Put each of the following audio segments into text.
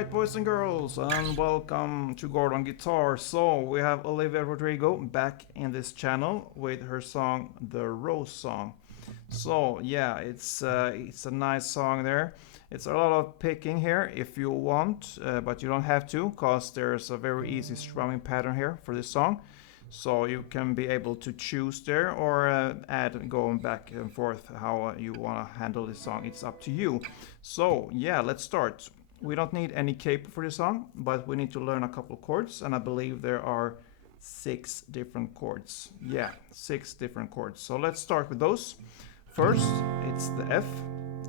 Alright, boys and girls, and welcome to Gordon Guitar. So we have Olivia Rodrigo back in this channel with her song The Rose Song. So yeah, it's a nice song there. It's a lot of picking here if you want, but you don't have to, because there's a very easy strumming pattern here for this song. So you can be able to choose there or add going back and forth how you want to handle this song. It's up to you. So yeah, let's start. We don't need any capo for this song, but we need to learn a couple of chords, and I believe there are 6 different chords. Yeah, 6 different chords. So let's start with those. First, it's the F.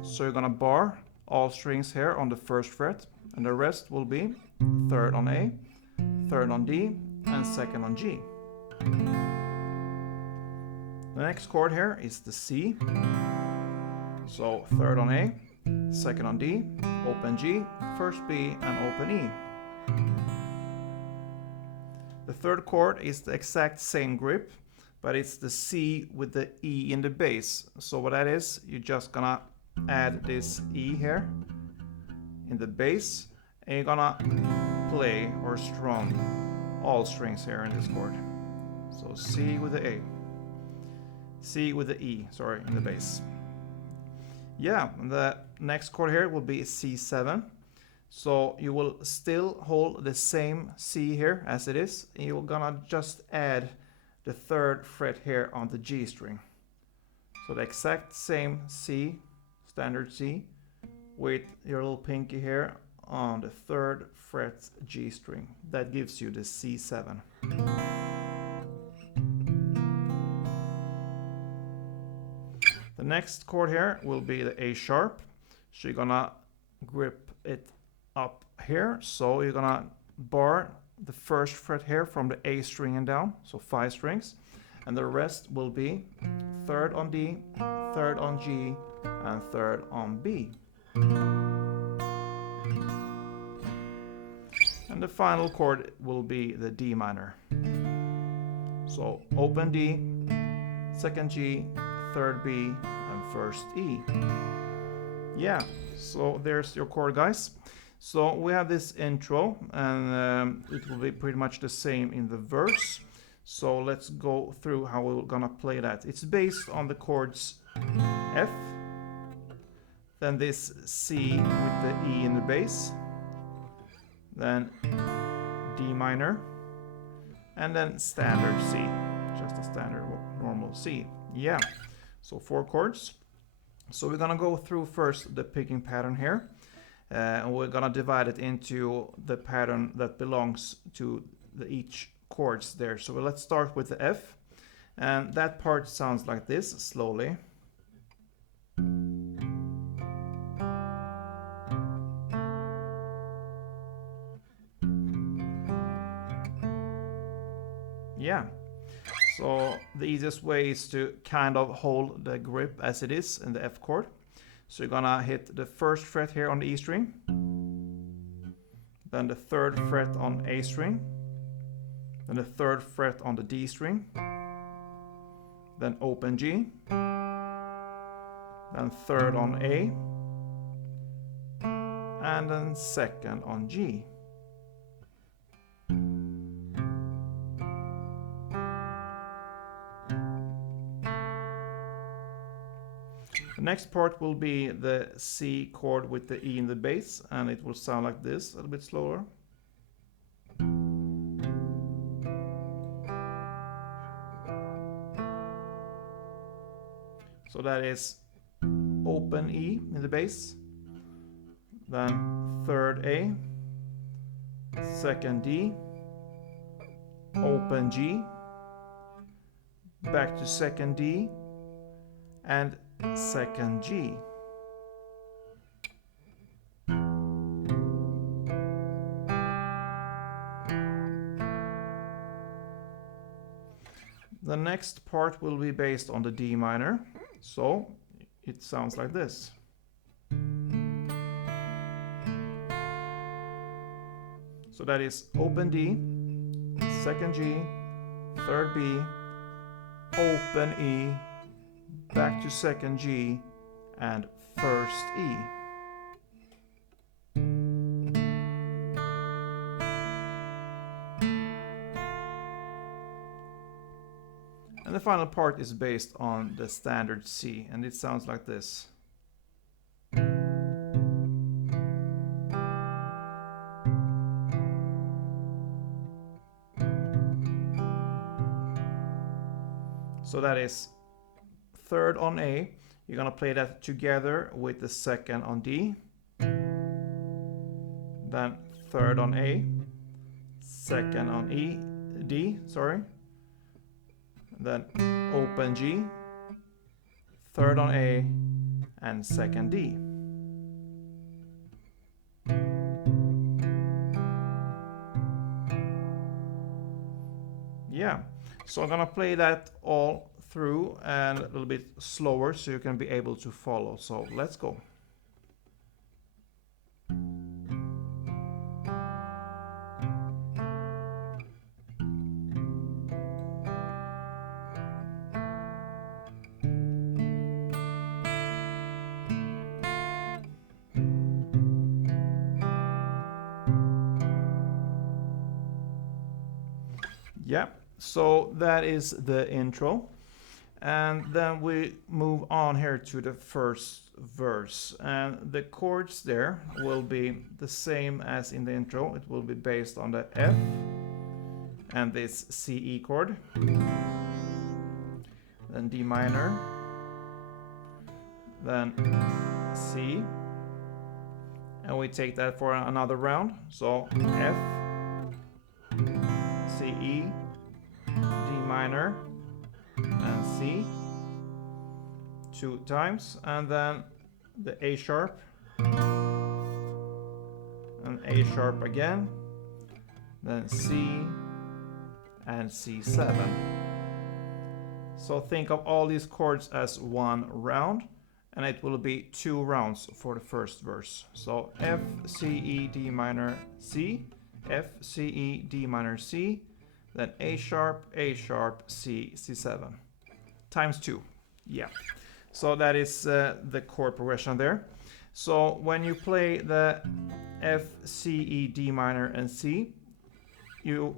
So you're gonna bar all strings here on the 1st fret, and the rest will be 3rd on A, 3rd on D, and 2nd on G. The next chord here is the C. So 3rd on A, 2nd on D, open G, 1st B, and open E. The 3rd chord is the exact same grip, but it's the C with the E in the bass. So what that is, you're just gonna add this E here in the bass, and you're gonna play or strum all strings here in this chord. So C with the A, C with the E, sorry, in the bass. Yeah, the next chord here will be C7. So you will still hold the same C here as it is. And you're gonna just add the 3rd fret here on the G string. So the exact same C, standard C, with your little pinky here on the 3rd fret G string. That gives you the C7. The next chord here will be the A sharp. So you're gonna grip it up here. So you're gonna bar the 1st fret here from the A string and down. So 5 strings. And the rest will be 3rd on D, 3rd on G, and 3rd on B. And the final chord will be the D minor. So open D, 2nd G, 3rd B, and 1st E. Yeah, so there's your chord, guys. So we have this intro, and it will be pretty much the same in the verse. So let's go through how we're gonna play that. It's based on the chords F, then this C with the E in the bass, then D minor, and then standard C, just a standard normal C. Yeah. So 4 chords. So we're gonna go through first the picking pattern here, and we're gonna divide it into the pattern that belongs to each chords there. So let's start with the F, and that part sounds like this slowly. Yeah. So the easiest way is to kind of hold the grip as it is in the F chord. So you're gonna hit the 1st fret here on the E string, then the 3rd fret on A string, then the 3rd fret on the D string, then open G, then 3rd on A, and then 2nd on G. The next part will be the C chord with the E in the bass, and it will sound like this, a little bit slower. So that is open E in the bass, then 3rd A, 2nd D, open G, back to 2nd D, and 2nd G. The next part will be based on the D minor, so it sounds like this. So that is open D, 2nd G, 3rd B, open E, back to 2nd G, and 1st E. And the final part is based on the standard C, and it sounds like this. So that is third on A. You're gonna play that together with the second on D. Then third on A, second on D, sorry. Then open G, third on A, and second D. Yeah, so I'm gonna play that all through and a little bit slower so you can be able to follow. So let's go. Yeah, so that is the intro. And then we move on here to the first verse. And the chords there will be the same as in the intro. It will be based on the F and this C chord. Then D minor. Then C. And we take that for another round. So F, C, E, D minor, and C 2 times, and then the A sharp, and A sharp again, then C and C7. So think of all these chords as one round, and it will be 2 rounds for the first verse. So F, C, E, D minor, C, F, C, E, D minor, C, then A sharp, C, C7. Times 2. Yeah. So that is the chord progression there. So when you play the F, C, E, D minor, and C, you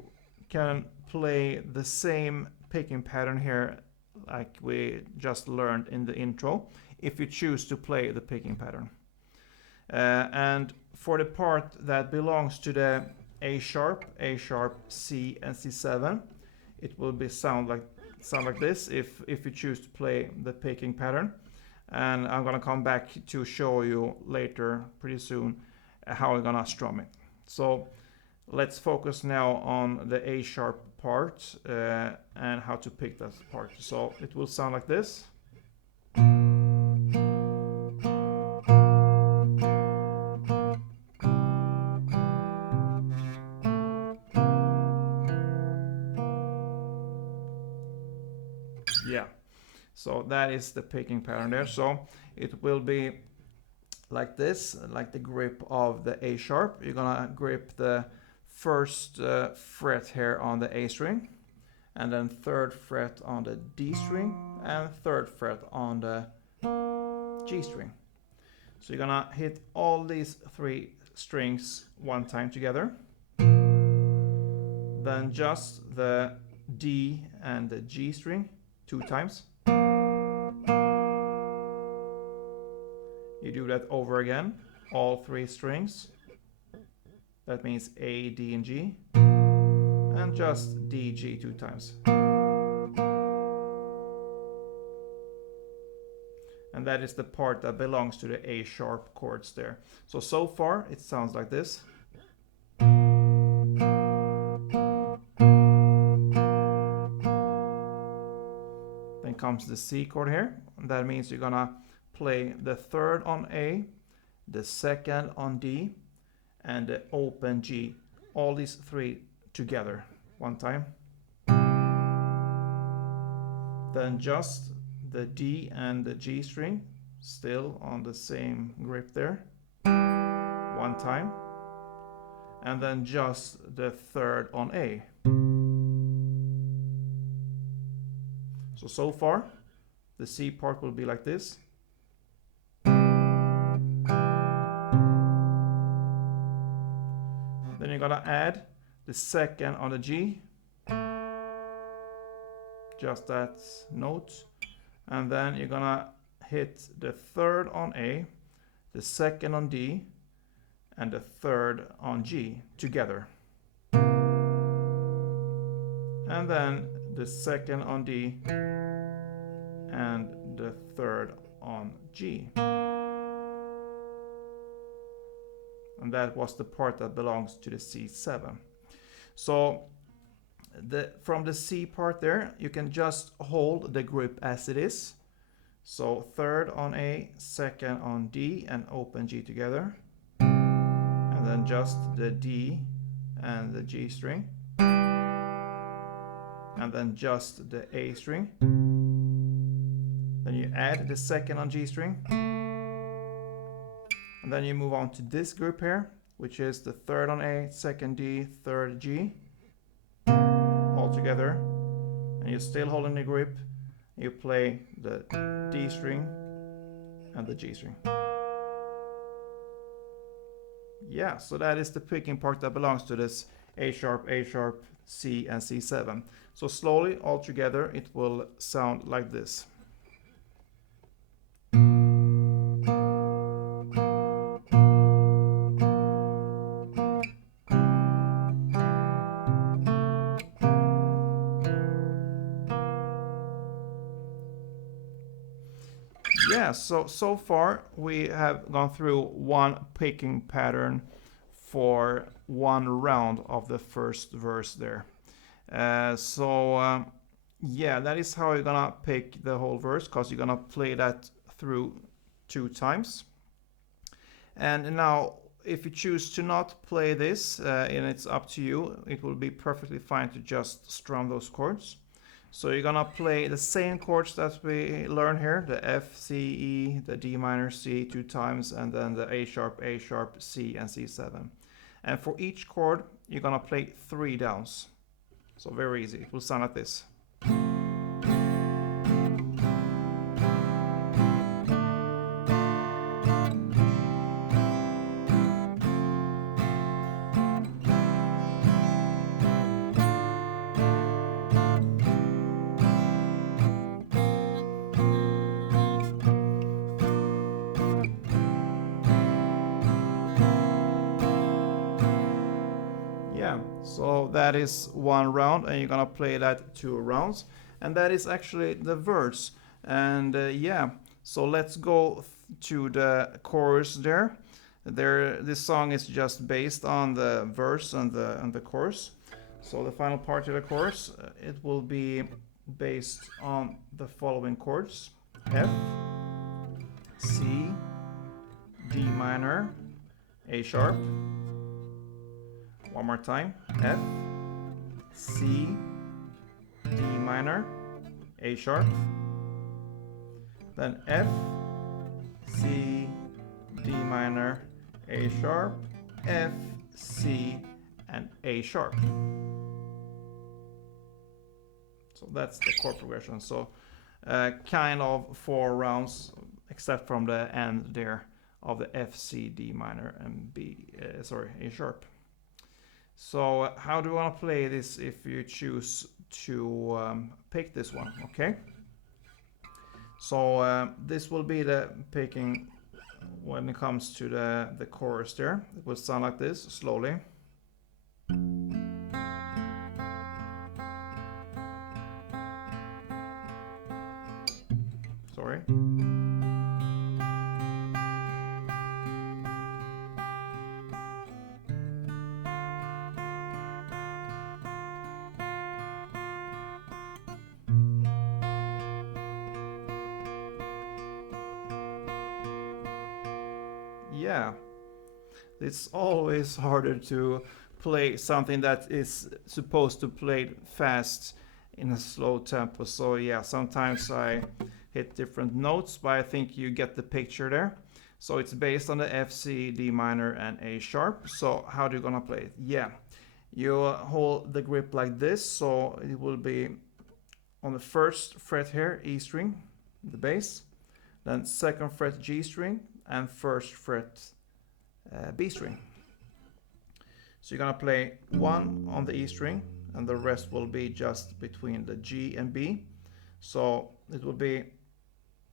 can play the same picking pattern here like we just learned in the intro, if you choose to play the picking pattern. And for the part that belongs to the A sharp, C, and C7, it will be sound like this if you choose to play the picking pattern. And I'm gonna come back to show you later, pretty soon, how we're gonna strum it. So let's focus now on the A sharp part and how to pick that part. So it will sound like this. Yeah, so that is the picking pattern there. So it will be like this, like the grip of the A sharp. You're gonna grip the first fret here on the A string, and then 3rd fret on the D string, and 3rd fret on the G string. So you're gonna hit all these 3 strings one time together, then just the D and the G string 2 times. You do that over again, all 3 strings. That means A, D, and G. And just D, G 2 times. And that is the part that belongs to the A sharp chords there. So far it sounds like this. Then comes the C chord here. And that means you're gonna play the 3rd on A, the 2nd on D, and the open G. All these 3 together one time. Then just the D and the G string still on the same grip there one time, and then just the 3rd on A. So far the C part will be like this. Then you're gonna add the 2nd on the G, just that note, and then you're gonna hit the third on A, the second on D, and the third on G together. And then the second on D and the third on G. And that was the part that belongs to the C7. So from the C part there, you can just hold the grip as it is. So third on A, second on D, and open G together. And then just the D and the G string. And then just the A string. Then you add the second on G string. And then you move on to this group here, which is the third on A, second D, third G, all together. And you're still holding the grip. You play the D string and the G string. Yeah, so that is the picking part that belongs to this A sharp, C, and C7. So slowly, all together, it will sound like this. Yeah, so far we have gone through one picking pattern for one round of the first verse there. Yeah, that is how you're gonna pick the whole verse, because you're gonna play that through 2 times. And now, if you choose to not play this, and it's up to you, it will be perfectly fine to just strum those chords. So you're gonna play the same chords that we learned here, the F, C, E, the D minor, C 2 times, and then the A sharp, C, and C7. And for each chord, you're gonna play 3 downs. So very easy, it will sound like this. So that is 1 round, and you're gonna play that 2 rounds, and that is actually the verse. And yeah, so let's go to the chorus there. This song is just based on the verse and the chorus. So the final part of the chorus, it will be based on the following chords: F, C, D minor, A sharp. One more time: F, C, D minor, A sharp. Then F, C, D minor, A sharp, F, C, and A sharp. So that's the chord progression. So kind of 4 rounds, except from the end there of the F, C, D minor, and A sharp. So how do you want to play this if you choose to pick this one? Okay. So this will be the picking when it comes to the chorus there. It will sound like this, slowly. Sorry. Yeah, it's always harder to play something that is supposed to play fast in a slow tempo. So yeah, sometimes I hit different notes, but I think you get the picture there. So it's based on the F, C, D minor, and A sharp. So how do you gonna play it? Yeah, you hold the grip like this, so it will be on the 1st fret here, E string, the bass, then 2nd fret G string, and 1st fret B string. So you're gonna play 1 on the E string, and the rest will be just between the G and B. So it will be,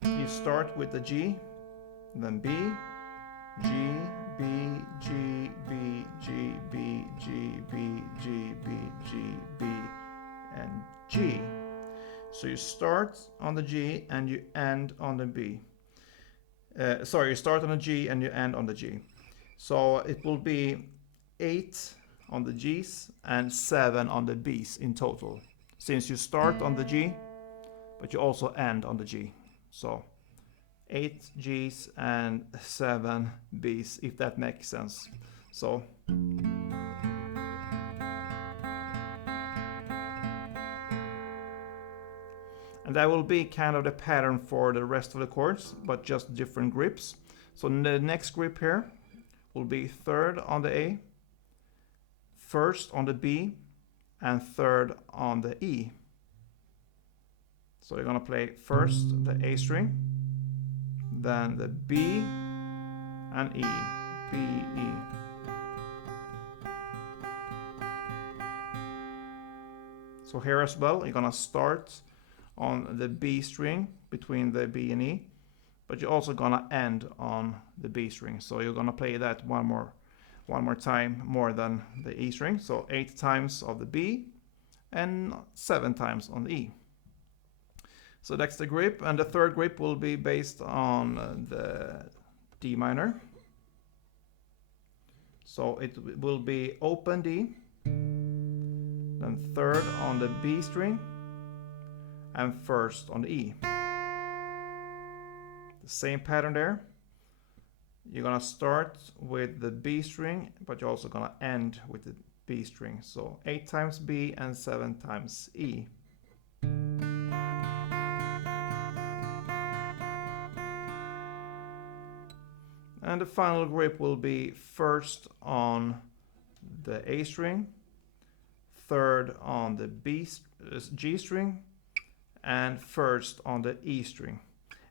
you start with the G, then B, G, B, G, B, G, B, G, B, G, B, G, B, and G. So you start on the G and you end on the B. You start on the G and you end on the G. So it will be 8 on the G's and 7 on the B's in total, since you start on the G but you also end on the G. So 8 G's and 7 B's, if that makes sense. So and that will be kind of the pattern for the rest of the chords, but just different grips. So the next grip here will be 3rd on the A, 1st on the B, and 3rd on the E. So you're gonna play first the A string, then the B and E, B, E. So here as well, you're gonna start on the B string between the B and E, but you're also gonna end on the B string. So you're gonna play that one more time more than the E string. So 8 times of the B and 7 times on the E. So that's the grip, and the third grip will be based on the D minor. So it will be open D, then 3rd on the B string, and 1st on the E. The same pattern there. You're gonna start with the B string, but you're also gonna end with the B string. So 8 times B and 7 times E. And the final grip will be 1st on the A string, 3rd on the G string, and 1st on the E string.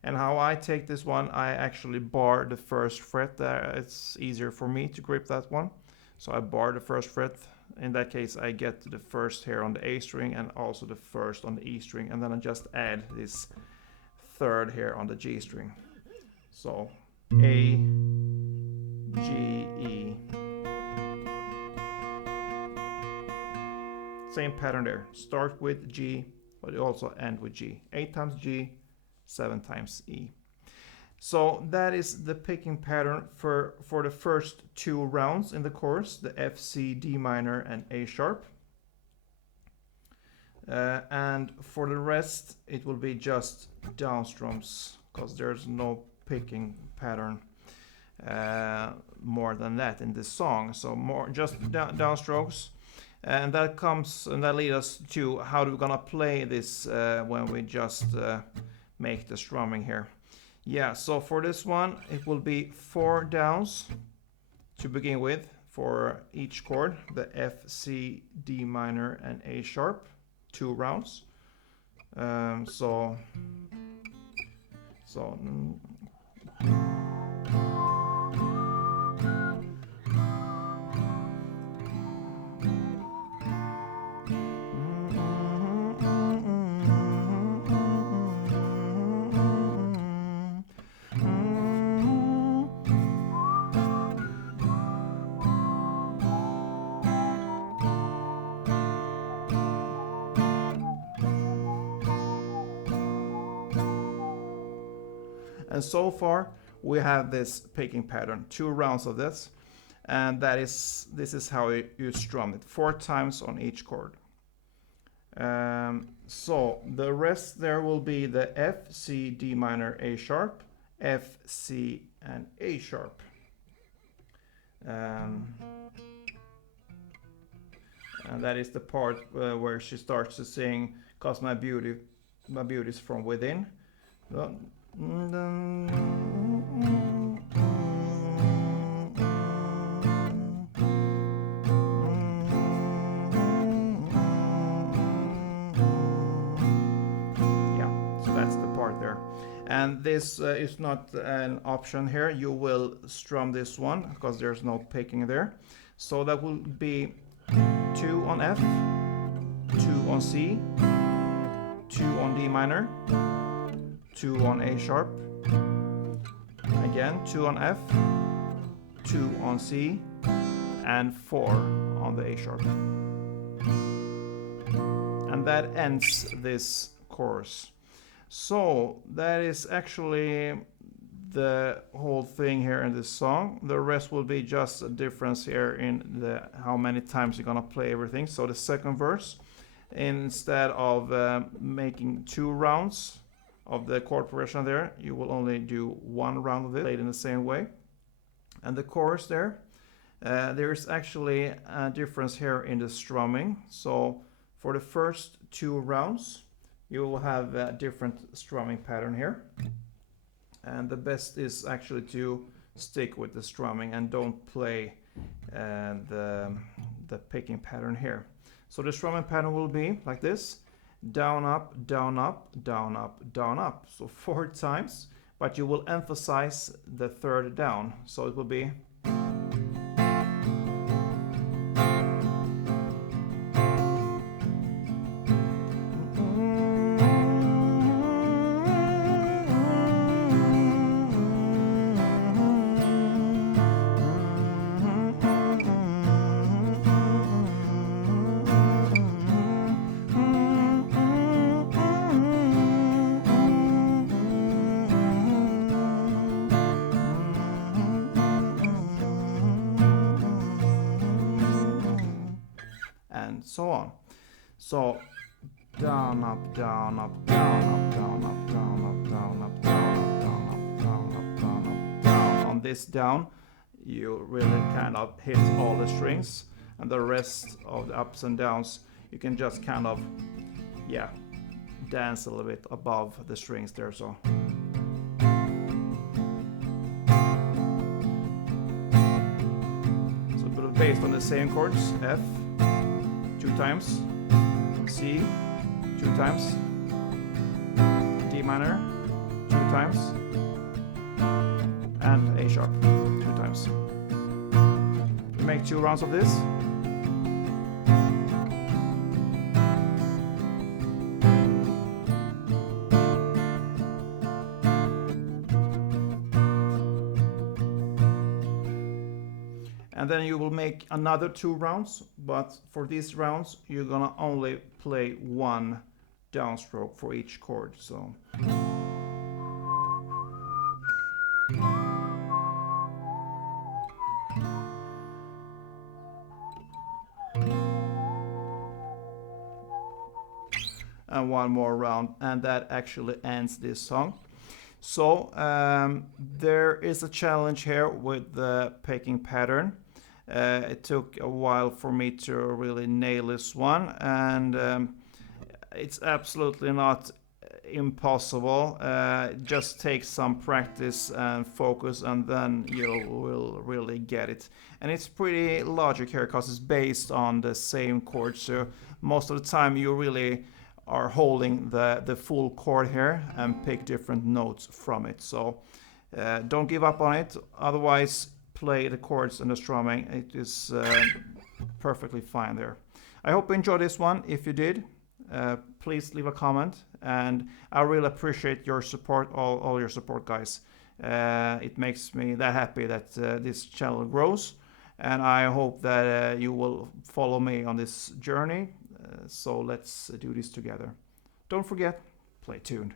And how I take this one, I actually bar the 1st fret there. It's easier for me to grip that one. So I bar the 1st fret. In that case, I get the 1st here on the A string and also the 1st on the E string. And then I just add this 3rd here on the G string. So A, G, E. Same pattern there. Start with G, but you also end with G. 8 times G, 7 times E. So that is the picking pattern for the first 2 rounds in the course, the F, C, D minor, and A sharp. And for the rest, it will be just downstrums, because there's no picking pattern more than that in this song. So more just downstrokes. And that leads us to how we're gonna play this when we just make the strumming here. Yeah, so for this one, it will be 4 downs to begin with for each chord, the F, C, D minor, and A sharp, 2 rounds. So and so far we have this picking pattern, 2 rounds of this, and this is how you strum it, 4 times on each chord. So the rest there will be the F, C, D minor, A sharp, F, C, and A sharp. And that is the part where she starts to sing "'Cause my beauty's from within." And this is not an option here. You will strum this one because there's no picking there. So that will be 2 on F, 2 on C, 2 on D minor, 2 on A sharp, again 2 on F, 2 on C, and 4 on the A sharp. And that ends this course. So that is actually the whole thing here in this song. The rest will be just a difference here in the how many times you're gonna play everything. So the second verse, instead of making 2 rounds of the chord progression there, you will only do 1 round of it, played in the same way. And the chorus there, there's actually a difference here in the strumming. So for the first 2 rounds, you will have a different strumming pattern here. And the best is actually to stick with the strumming and don't play the picking pattern here. So the strumming pattern will be like this: down, up, down, up, down, up, down, up. So 4 times, but you will emphasize the third down. So it will be and so on. So down, up, down, up, down, up, down, up, down, up, down, up, down, up, down, up, down, up, down, up, down. On this down, you really kind of hit all the strings, and the rest of the ups and downs, you can just kind of, yeah, dance a little bit above the strings there. So. Based on the same chords, F 2 times, C 2 times, D minor 2 times, and A sharp 2 times. You make 2 rounds of this. And then you will make another 2 rounds, but for these rounds you're gonna only play 1 downstroke for each chord. So and 1 more round, and that actually ends this song. So there is a challenge here with the picking pattern. It took a while for me to really nail this one, and it's absolutely not impossible. Just take some practice and focus, and then you will really get it. And it's pretty logic here because it's based on the same chord, so most of the time you really are holding the full chord here and pick different notes from it. So don't give up on it, otherwise play the chords and the strumming. It is perfectly fine there. I hope you enjoyed this one. If you did, please leave a comment, and I really appreciate your support, all your support, guys. It makes me that happy that this channel grows, and I hope that you will follow me on this journey. So let's do this together. Don't forget, play tuned.